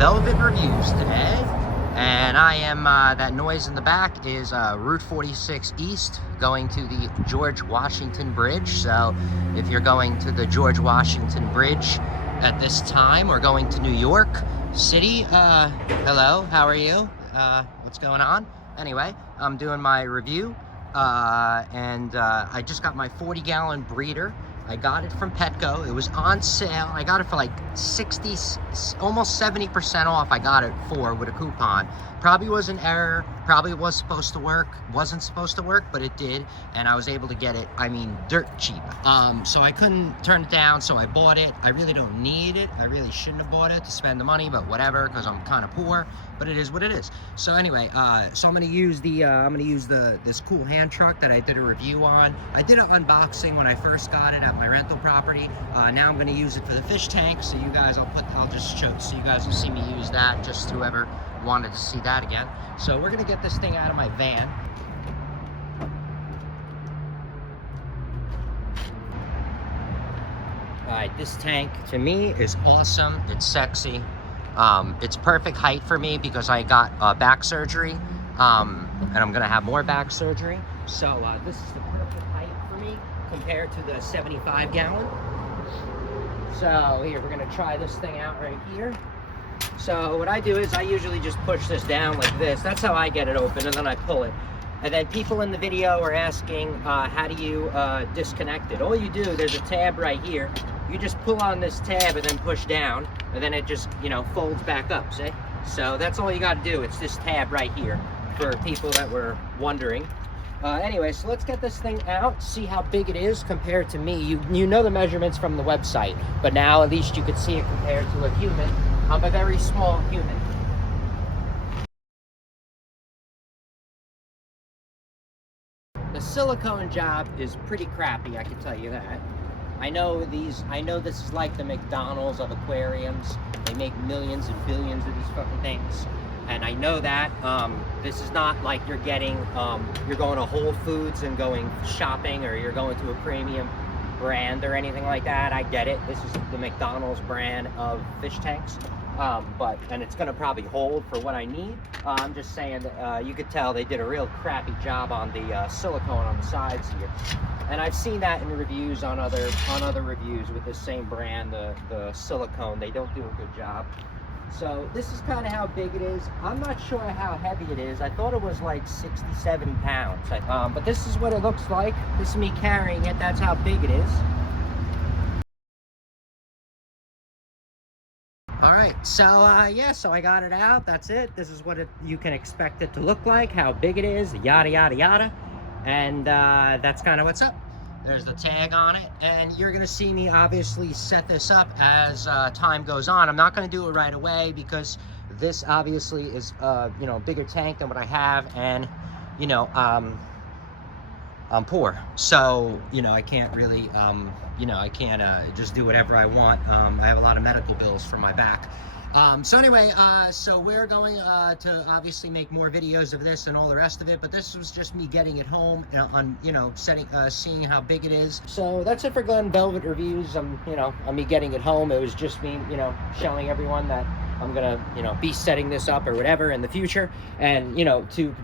Velvet Reviews today, and I am, that noise in the back is Route 46 East going to the George Washington Bridge. So if you're going to the George Washington Bridge at this time or going to New York City, hello, how are you? What's going on? Anyway, I'm doing my review, and I just got my 40-gallon breeder. I got it from Petco. It was on sale. I got it for like 60, almost 70% off. I got it for with a coupon. Probably was an error. Probably was supposed to work. Wasn't supposed to work, but it did. And I was able to get it, I mean, dirt cheap. So I couldn't turn it down, so I bought it. I really don't need it. I really shouldn't have bought it to spend the money, but whatever, because I'm kind of poor. But it is what it is. So anyway, so I'm gonna use the this cool hand truck that I did a review on. I did an unboxing when I first got it at my rental property. Now I'm gonna use it for the fish tank. So you guys, I'll just show, so you guys will see me use that. Just whoever wanted to see that again. So we're gonna get this thing out of my van. All right, this tank to me is awesome. It's sexy. It's perfect height for me because I got back surgery, and I'm gonna have more back surgery. So this is the perfect height for me compared to the 75-gallon. So here, we're gonna try this thing out right here. So what I do is I usually just push this down like this. That's how I get it open, and then I pull it. And then people in the video are asking, how do you disconnect it? All you do, there's a tab right here. You just pull on this tab and then push down, and then it just, folds back up, see? So that's all you gotta do. It's this tab right here for people that were wondering. Anyway, so let's get this thing out, see how big it is compared to me. You know the measurements from the website, but now at least you could see it compared to a human. I'm a very small human. The silicone job is pretty crappy, I can tell you that. I know this is like the McDonald's of aquariums. They make millions and billions of these fucking things. And I know that. This is not like you're getting, you're going to Whole Foods and going shopping, or you're going to a premium brand or anything like that. I get it. This is the McDonald's brand of fish tanks. And it's gonna probably hold for what I need. I'm just saying that you could tell they did a real crappy job on the silicone on the sides here. And I've seen that in reviews on other reviews with the same brand, the silicone. They don't do a good job. So this is kind of how big it is. I'm not sure how heavy it is. I thought it was like 60, 70 pounds. But this is what it looks like. This is me carrying it. That's how big it is. All right, so yeah, so I got it out. That's it. This is what you can expect it to look like, how big it is, yada, yada, yada. And that's kind of what's up. There's the tag on it, and you're gonna see me obviously set this up as time goes on. I'm not gonna do it right away because this obviously is, a bigger tank than what I have, and, I'm poor. So, I can't really, I can't just do whatever I want. I have a lot of medical bills for my back. So anyway, so we're going to obviously make more videos of this and all the rest of it, but this was just me getting it home, seeing how big it is. So that's it for Glenn Velvet Reviews. On me getting it home. It was just me, showing everyone that I'm gonna, be setting this up or whatever in the future, and to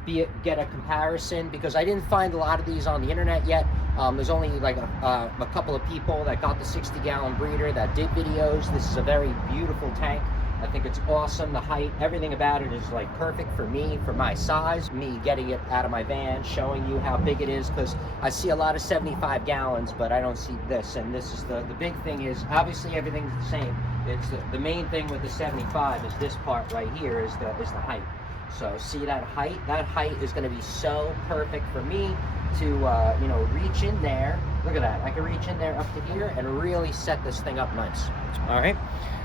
get a comparison, because I didn't find a lot of these on the internet yet. There's only like a couple of people that got the 60-gallon breeder that did videos. This is a very beautiful tank. I think it's awesome. The height, everything about it is like perfect for me, for my size. Me getting it out of my van, showing you how big it is, because I see a lot of 75 gallons, but I don't see this. And this is the big thing is, obviously everything's the same. It's the main thing with the 75 is this part right here is the height. So see that height? That height is going to be so perfect for me to, reach in there. Look at that. I can reach in there up to here and really set this thing up nice. All right.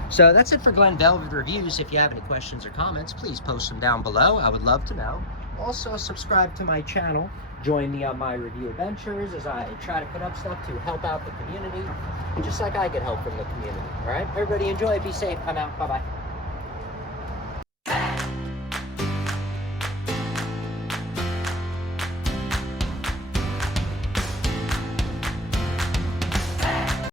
So that's it for Glenn Velvet Reviews. If you have any questions or comments, please post them down below. I would love to know. Also, subscribe to my channel. Join me on my review adventures as I try to put up stuff to help out the community, just like I get help from the community. All right, everybody enjoy. Be safe. I'm out. Bye-bye.